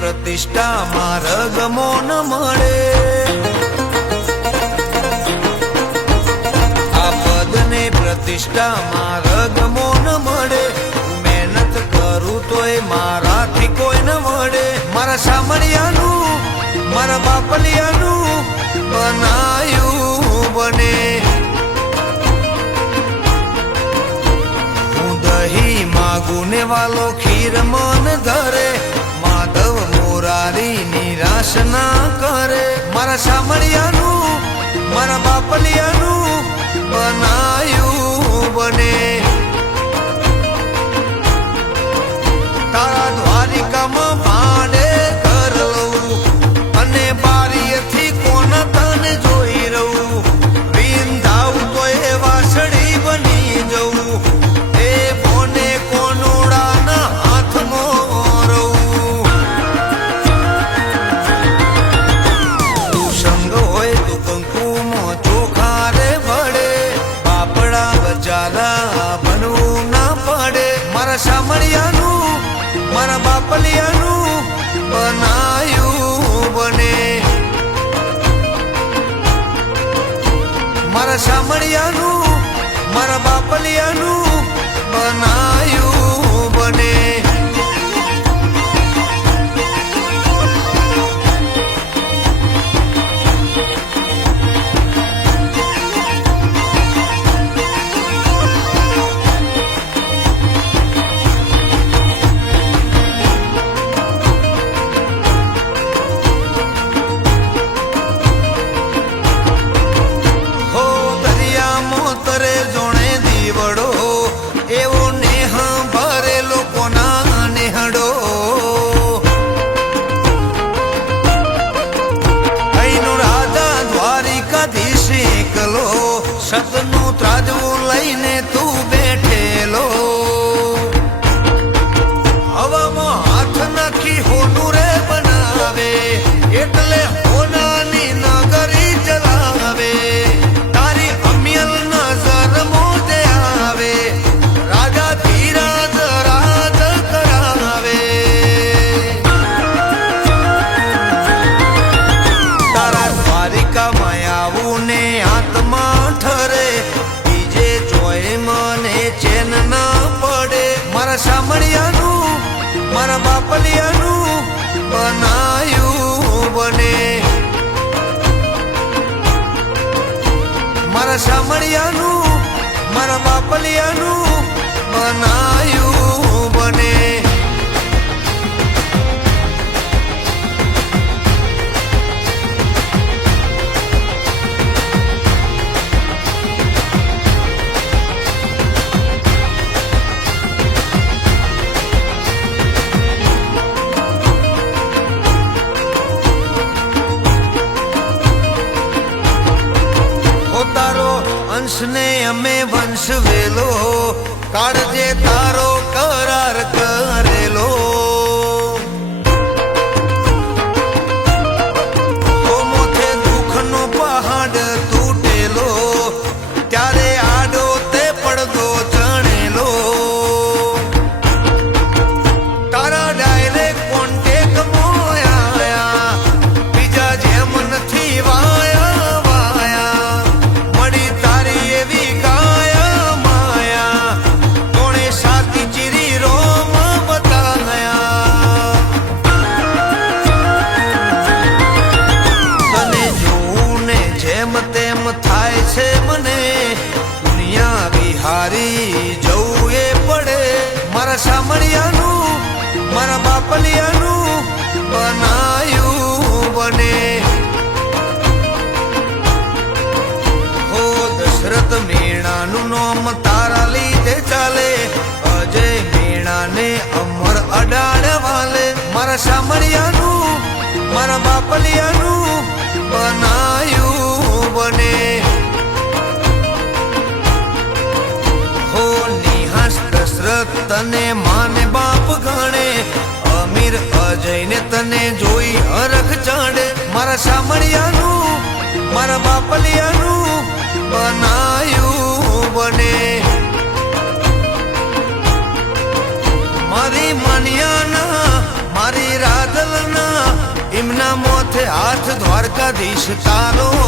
પ્રતિષ્ઠા માર્ગ મોન મળે, આ પદને પ્રતિષ્ઠા માર્ગ મોન મળે, મહેનત કરું તોય મારાથી કોઈ ન મળે, મારા સામળિયાનું મારા બાપલિયાનું બનાયું બને, હું દહીં માગું ને વાલો ખીર મન ધરે, માધવ મોરારી નિરાશ ના કરે, મારા સામળિયાનું મારા બાપલિયાનું બનાયું બને, તારા દ્વારિકામાં ભાડે ઘર લઉં અને બારીએથી કોણ તને જોઈ રહું, વિંધાવું તો એ વાસળી બની જવું, એ બોને કોનોડાના હાથમાં રહું, તું સંગ હોય તું કંકુમાં ચોખા રે ભળે, પાપડા બચારા બનવું ના પડે, મારા સામળિયાનું મારા બાપલિયાનું બનાયું બને, મારા સામળિયાનું મારા બાપલિયાનું બનાયું બને, એવો નેહ ભરેલો કોના નેહડો, અહીંનો રાજા દ્વારિકાધીશ એકલો, સતનું ત્રાજવું લઈને તું બેઠેલો, હવામાં હાથ નાખી હોનું રે બનાવે, એટલે હોનાની નગરી ચલાવે, તારી અમિયલ નજર મોજે આવે, રાજા ધીરાજ રાજ કરાવે, તારા દ્વારિકામાં આવું ને આત્મા ઠરે, બીજે જોઈ મને ચેન ના પડે, મારા સામળિયાનું મારા બાપલિયાનું બનાયું બને, મારા સામળિયાનું મારા બાપલિયાનું બનાયું બને, તારો અંશને અમે વંશ વેલો, કાળજે તારો કરાર કરેલો, મોથે દુઃખનો પહાડ તૂટેલો, ત્યારે આડો તે પડદો ચણેલો, તારા ડાયરેક્ટ કોન્ટેક મોયા, બીજા જેમ નથી વાયા, તેમ થાય છે મને, દુનિયા વિહારી જવું એ પડે, મારા સામળિયાનું મારા બાપલિયાનું બનાયું બને, હો દશરથ મેણાનું નામ તારા લીધે ચાલે, અજય મેણાને અમર અડાડ વાલે, મારા સામળિયાનું મારા બાપલિયાનું બનાયું બને, હો નિહાસ દશરથ તને માને બાપ ગણે, અમીર અજયને તને જોઈ હરખ ચડે, મારા સામળિયાનું મારા બાપલિયાનું બનાયું બને, મારી માનિયાના મારી રાધલ હાથ દ્વારકાધીશ તારો